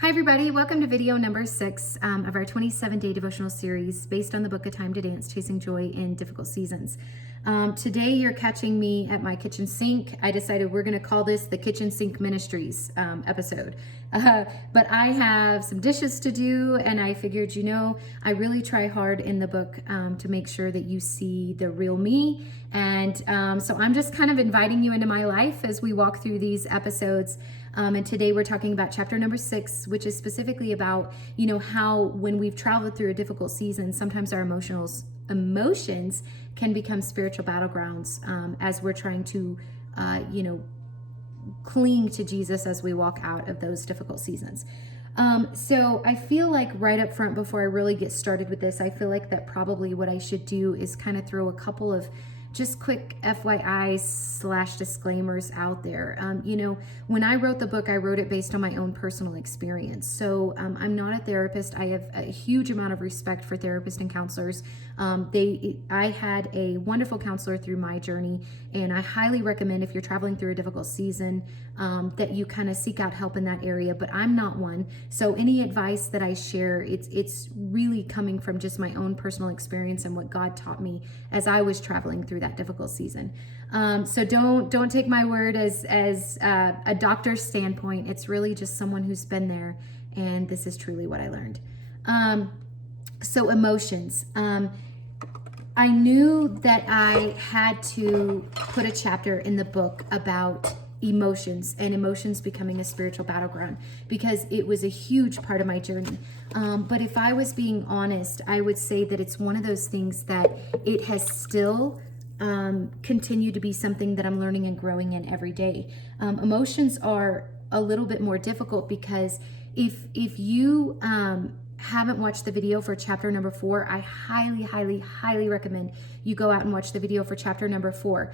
Hi everybody, welcome to video number 6 of our 27-day devotional series based on the book A Time to Dance, Chasing Joy in Difficult Seasons. Today you're catching me at my kitchen sink. I decided we're going to call this the Kitchen Sink Ministries episode. But I have some dishes to do, and I figured, I really try hard in the book to make sure that you see the real me. And so I'm just kind of inviting you into my life as we walk through these episodes. And today we're talking about chapter number 6, which is specifically about, how when we've traveled through a difficult season, sometimes our emotions can become spiritual battlegrounds as we're trying to, cling to Jesus as we walk out of those difficult seasons. So I feel like right up front, before I really get started with this, I feel like that probably what I should do is kind of throw a couple of just quick FYI/disclaimers out there. When I wrote the book, I wrote it based on my own personal experience. So I'm not a therapist. I have a huge amount of respect for therapists and counselors. I had a wonderful counselor through my journey, and I highly recommend, if you're traveling through a difficult season, that you kind of seek out help in that area. But I'm not one. So any advice that I share, it's really coming from just my own personal experience and what God taught me as I was traveling through that difficult season. So don't take my word as a doctor's standpoint. It's really just someone who's been there, and this is truly what I learned. So emotions. I knew that I had to put a chapter in the book about emotions and emotions becoming a spiritual battleground, because it was a huge part of my journey. But if I was being honest, I would say that it's one of those things that it has still continued to be something that I'm learning and growing in every day. Emotions are a little bit more difficult because if you haven't watched the video for chapter number 4, I highly recommend you go out and watch the video for chapter number 4,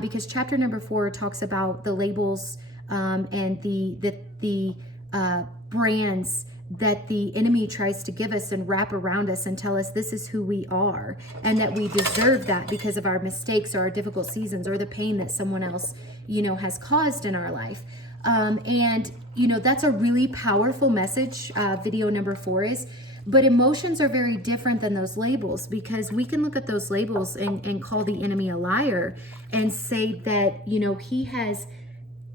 because chapter number 4 talks about the labels and the brands that the enemy tries to give us and wrap around us and tell us this is who we are, and that we deserve that because of our mistakes or our difficult seasons or the pain that someone else has caused in our life. And that's a really powerful message, video number 4 is. But emotions are very different than those labels, because we can look at those labels and call the enemy a liar and say that, he has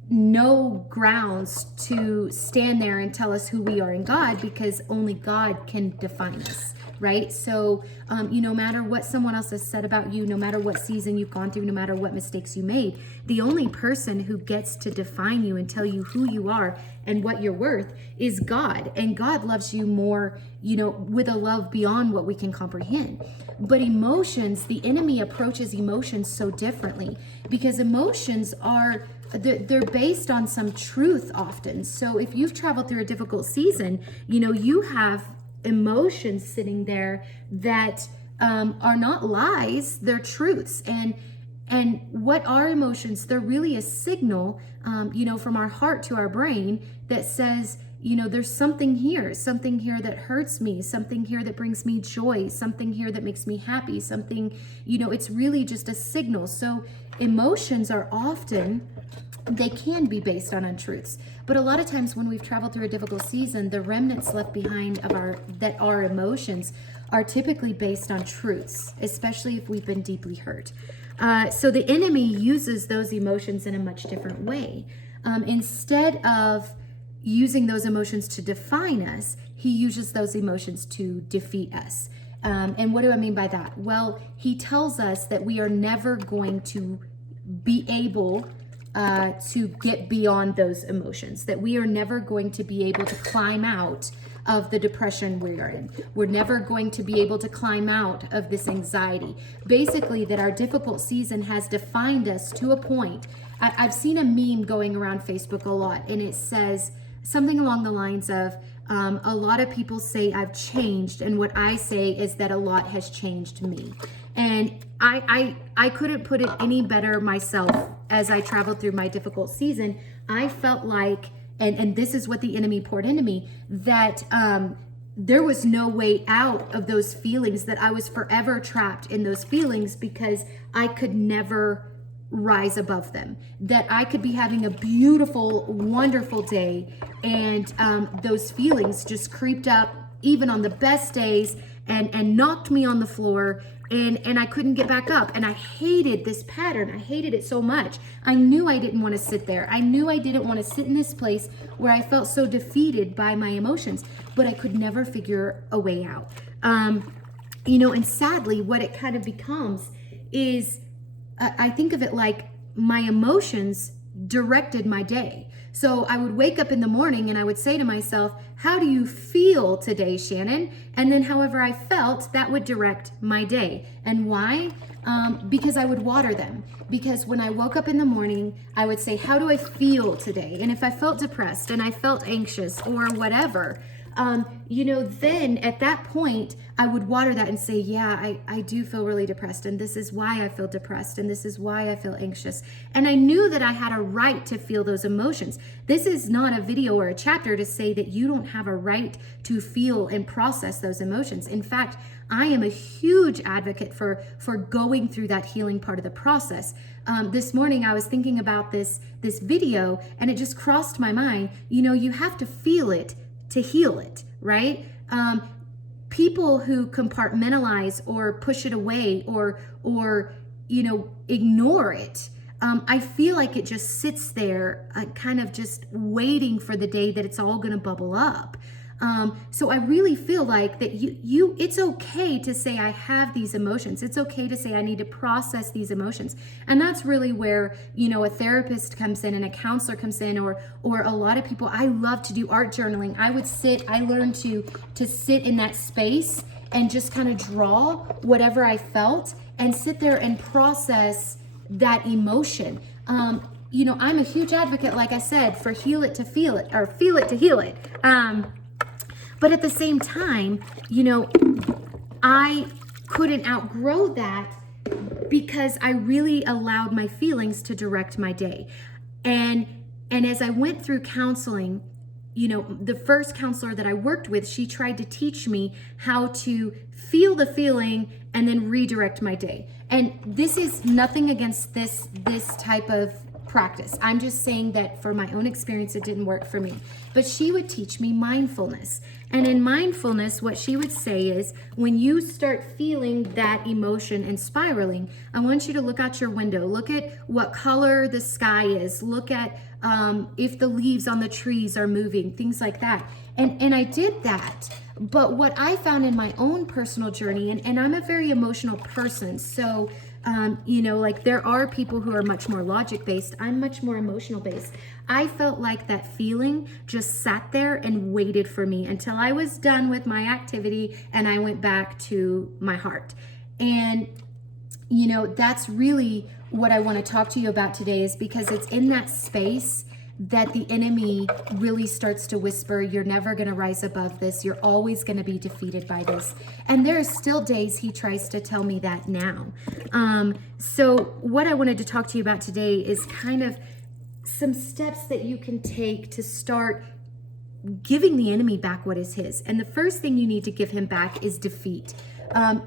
no grounds to stand there and tell us who we are in God, because only God can define us, right? So, no matter what someone else has said about you, no matter what season you've gone through, no matter what mistakes you made, the only person who gets to define you and tell you who you are and what you're worth is God. And God loves you more, with a love beyond what we can comprehend. But emotions, the enemy approaches emotions so differently, because emotions they're based on some truth often. So if you've traveled through a difficult season, you have emotions sitting there that are not lies, they're truths. And what are emotions? They're really a signal, from our heart to our brain that says, there's something here that hurts me, something here that brings me joy, something here that makes me happy, something, it's really just a signal. So emotions are often, they can be based on untruths. But a lot of times when we've traveled through a difficult season, the remnants left behind of our emotions are typically based on truths, especially if we've been deeply hurt. So the enemy uses those emotions in a much different way. Instead of using those emotions to define us, he uses those emotions to defeat us. And what do I mean by that? Well, he tells us that we are never going to be able to get beyond those emotions, that we are never going to be able to climb out of the depression we are in. We're never going to be able to climb out of this anxiety. Basically, that our difficult season has defined us to a point. I've seen a meme going around Facebook a lot, and it says something along the lines of, a lot of people say I've changed, and what I say is that a lot has changed me. And I couldn't put it any better myself. As I traveled through my difficult season, I felt like, and this is what the enemy poured into me, that there was no way out of those feelings, that I was forever trapped in those feelings because I could never rise above them, that I could be having a beautiful, wonderful day, and those feelings just creeped up even on the best days and knocked me on the floor, and I couldn't get back up. And I hated this pattern. I hated it so much. I knew I didn't want to sit there. I knew I didn't want to sit in this place where I felt so defeated by my emotions, but I could never figure a way out. And sadly, what it kind of becomes is, I think of it like my emotions directed my day. So I would wake up in the morning and I would say to myself, how do you feel today, Shannon? And then however I felt, that would direct my day. And why? Because I would water them. Because when I woke up in the morning, I would say, how do I feel today? And if I felt depressed and I felt anxious or whatever, then at that point, I would water that and say, yeah, I do feel really depressed. And this is why I feel depressed. And this is why I feel anxious. And I knew that I had a right to feel those emotions. This is not a video or a chapter to say that you don't have a right to feel and process those emotions. In fact, I am a huge advocate for going through that healing part of the process. This morning, I was thinking about this video, and it just crossed my mind. You have to feel it to heal it, right? People who compartmentalize or push it away or ignore it, I feel like it just sits there, kind of just waiting for the day that it's all going to bubble up. So I really feel like that it's okay to say I have these emotions. It's okay to say I need to process these emotions. And that's really where, a therapist comes in and a counselor comes in, or a lot of people. I love to do art journaling. I learned to sit in that space and just kind of draw whatever I felt and sit there and process that emotion. I'm a huge advocate, like I said, for heal it to feel it, or feel it to heal it. But at the same time, I couldn't outgrow that because I really allowed my feelings to direct my day. And as I went through counseling, the first counselor that I worked with, she tried to teach me how to feel the feeling and then redirect my day. And this is nothing against this type of practice. I'm just saying that for my own experience, it didn't work for me. But she would teach me mindfulness. And in mindfulness, what she would say is, when you start feeling that emotion and spiraling, I want you to look out your window. Look at what color the sky is. Look at if the leaves on the trees are moving, things like that. And I did that. But what I found in my own personal journey, and I'm a very emotional person, so there are people who are much more logic-based. I'm much more emotional-based. I felt like that feeling just sat there and waited for me until I was done with my activity and I went back to my heart. And, that's really what I want to talk to you about today, is because it's in that space that the enemy really starts to whisper, you're never going to rise above this. You're always going to be defeated by this. And there are still days he tries to tell me that now. So what I wanted to talk to you about today is kind of some steps that you can take to start giving the enemy back what is his. And the first thing you need to give him back is defeat.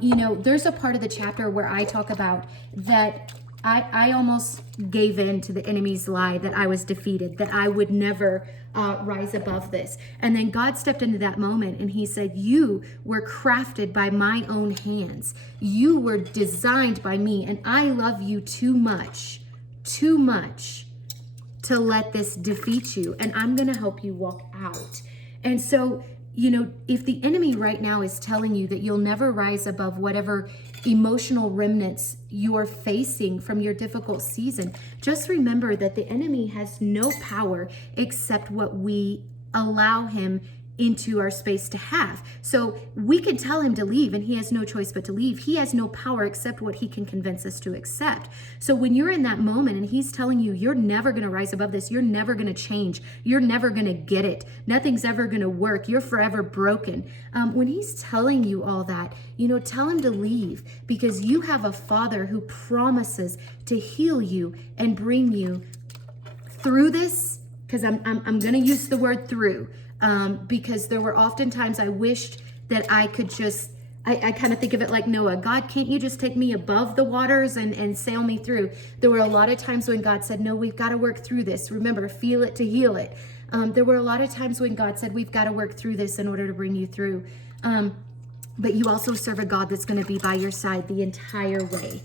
There's a part of the chapter where I talk about that I almost gave in to the enemy's lie that I was defeated, that I would never rise above this. And then God stepped into that moment and he said, you were crafted by my own hands. You were designed by me, and I love you too much to let this defeat you. And I'm going to help you walk out. And so, if the enemy right now is telling you that you'll never rise above whatever emotional remnants you're facing from your difficult season, just remember that the enemy has no power except what we allow him into our space to have. So we can tell him to leave and he has no choice but to leave. He has no power except what he can convince us to accept. So when you're in that moment and he's telling you you're never going to rise above this, you're never going to change, you're never going to get it, nothing's ever going to work, you're forever broken. When he's telling you all that, tell him to leave, because you have a Father who promises to heal you and bring you through this, because I'm going to use the word through. Because there were often times I wished that I could just I kind of think of it like Noah. God, can't you just take me above the waters and sail me through? There were a lot of times when God said, no, we've got to work through this. Remember, feel it to heal it. There were a lot of times when God said, we've got to work through this in order to bring you through. But you also serve a God that's going to be by your side the entire way.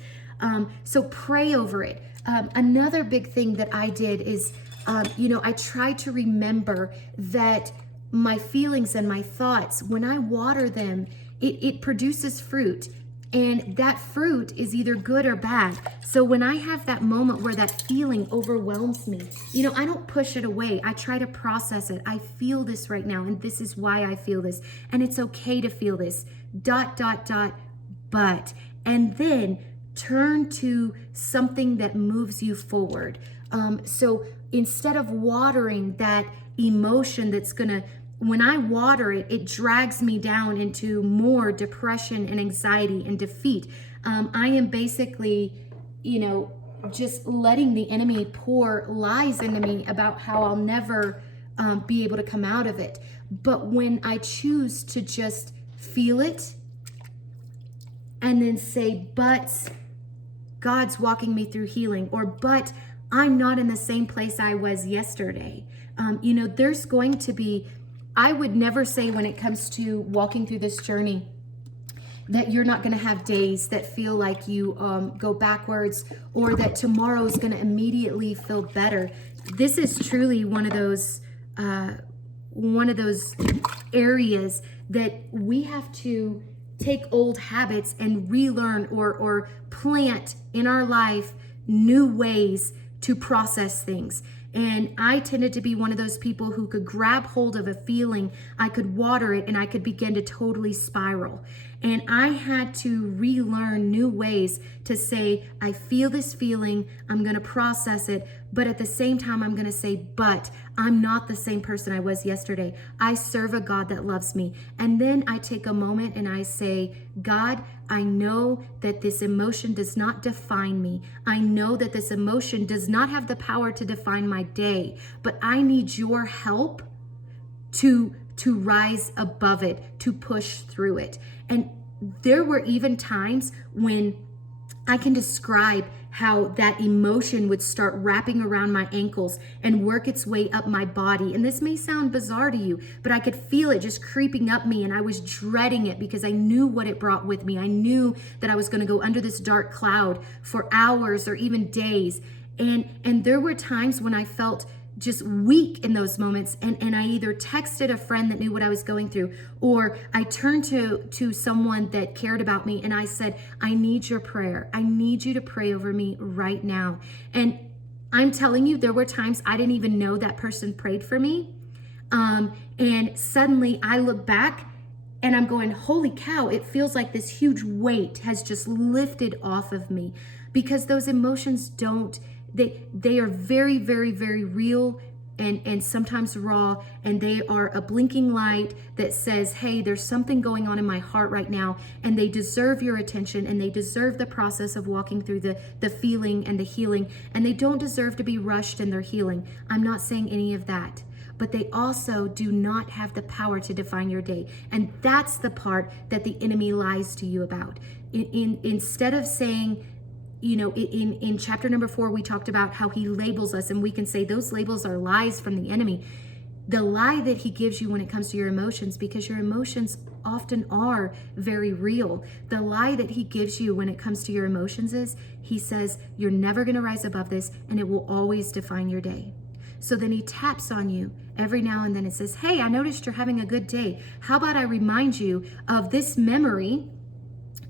So pray over it. Another big thing that I did is, I try to remember that my feelings and my thoughts, when I water them, it produces fruit. And that fruit is either good or bad. So when I have that moment where that feeling overwhelms me, I don't push it away. I try to process it. I feel this right now, and this is why I feel this. And it's okay to feel this. ... But. And then turn to something that moves you forward. So instead of watering that emotion that's when I water it, it drags me down into more depression and anxiety and defeat. I am basically, just letting the enemy pour lies into me about how I'll never be able to come out of it. But when I choose to just feel it and then say, but God's walking me through healing, or but I'm not in the same place I was yesterday. There's going to be, I would never say when it comes to walking through this journey that you're not going to have days that feel like you go backwards, or that tomorrow is going to immediately feel better. This is truly one of those areas that we have to take old habits and relearn or plant in our life new ways to process things. And I tended to be one of those people who could grab hold of a feeling, I could water it, and I could begin to totally spiral. And I had to relearn new ways to say, I feel this feeling, I'm going to process it, but at the same time, I'm going to say, but I'm not the same person I was yesterday. I serve a God that loves me. And then I take a moment and I say, God, I know that this emotion does not define me. I know that this emotion does not have the power to define my day, but I need your help to rise above it, to push through it. And there were even times when I can describe how that emotion would start wrapping around my ankles and work its way up my body. And this may sound bizarre to you, but I could feel it just creeping up me, and I was dreading it because I knew what it brought with me. I knew that I was going to go under this dark cloud for hours or even days. And there were times when I felt just weak in those moments, and I either texted a friend that knew what I was going through, or I turned to someone that cared about me and I said, I need your prayer. I need you to pray over me right now. And I'm telling you, there were times I didn't even know that person prayed for me. And suddenly I look back and I'm going, holy cow, it feels like this huge weight has just lifted off of me, because those emotions they are very, very, very real and sometimes raw, and they are a blinking light that says, hey, there's something going on in my heart right now, and they deserve your attention, and they deserve the process of walking through the feeling and the healing, and they don't deserve to be rushed in their healing. I'm not saying any of that, but they also do not have the power to define your day. And that's the part that the enemy lies to you about. Instead of saying, in chapter number 4, we talked about how he labels us, and we can say those labels are lies from the enemy. The lie that he gives you when it comes to your emotions, because your emotions often are very real. The lie that he gives you when it comes to your emotions is, he says, you're never going to rise above this, and it will always define your day. So then he taps on you every now and then and says, hey, I noticed you're having a good day. How about I remind you of this memory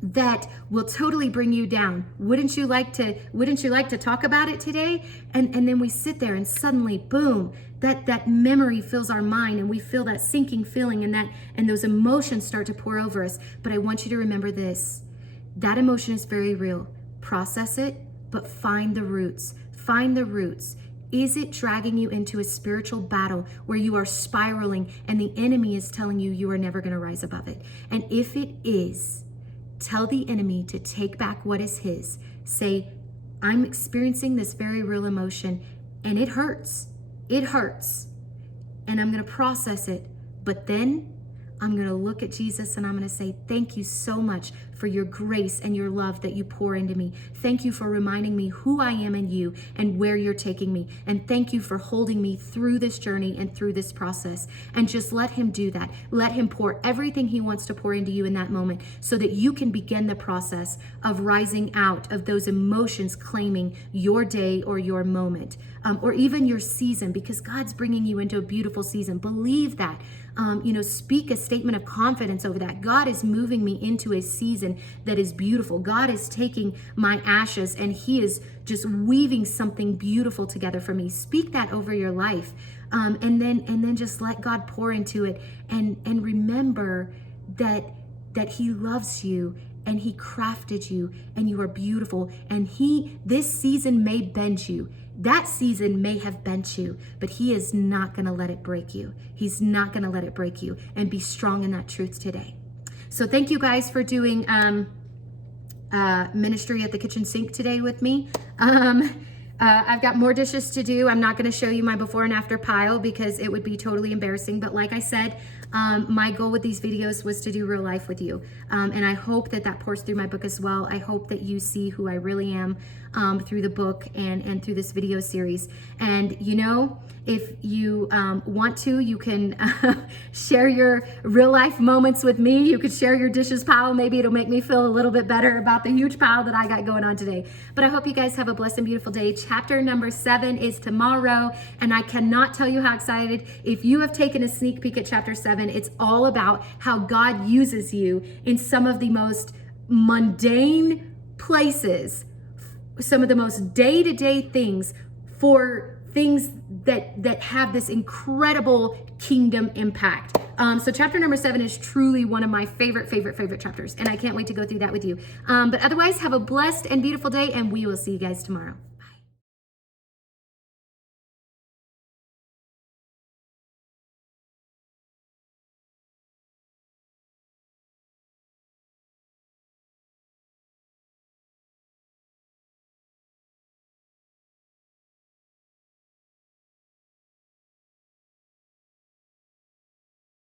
that will totally bring you down? Wouldn't you like to talk about it today? And then we sit there, and suddenly, boom, that memory fills our mind, and we feel that sinking feeling, and those emotions start to pour over us. But I want you to remember this. That emotion is very real. Process it, but find the roots. Find the roots. Is it dragging you into a spiritual battle where you are spiraling and the enemy is telling you you are never going to rise above it? And if it is, tell the enemy to take back what is his. Say, I'm experiencing this very real emotion, and it hurts. It hurts. And I'm going to process it. But then I'm going to look at Jesus and I'm going to say, thank you so much for your grace and your love that you pour into me. Thank you for reminding me who I am in you and where you're taking me. And thank you for holding me through this journey and through this process. And just let him do that. Let him pour everything he wants to pour into you in that moment so that you can begin the process of rising out of those emotions claiming your day or your moment, or even your season, because God's bringing you into a beautiful season. Believe that. Speak a statement of confidence over that. God is moving me into a season that is beautiful. God is taking my ashes and he is just weaving something beautiful together for me. Speak that over your life. And then just let God pour into it, and remember that he loves you and he crafted you and you are beautiful, and this season may bend you. That season may have bent you, but he is not going to let it break you. He's not going to let it break you, and be strong in that truth today. So thank you guys for doing ministry at the kitchen sink today with me. I've got more dishes to do. I'm not going to show you my before and after pile because it would be totally embarrassing. But like I said, my goal with these videos was to do real life with you. And I hope that pours through my book as well. I hope that you see who I really am through the book and through this video series. And if you want to, you can share your real life moments with me. You could share your dishes pile. Maybe it'll make me feel a little bit better about the huge pile that I got going on today. But I hope you guys have a blessed and beautiful day. Chapter number 7 is tomorrow, and I cannot tell you how excited. If you have taken a sneak peek at chapter 7, it's all about how God uses you in some of the most mundane places, some of the most day-to-day things, for things that have this incredible kingdom impact. So chapter number 7 is truly one of my favorite chapters, and I can't wait to go through that with you. But otherwise, have a blessed and beautiful day, and we will see you guys tomorrow.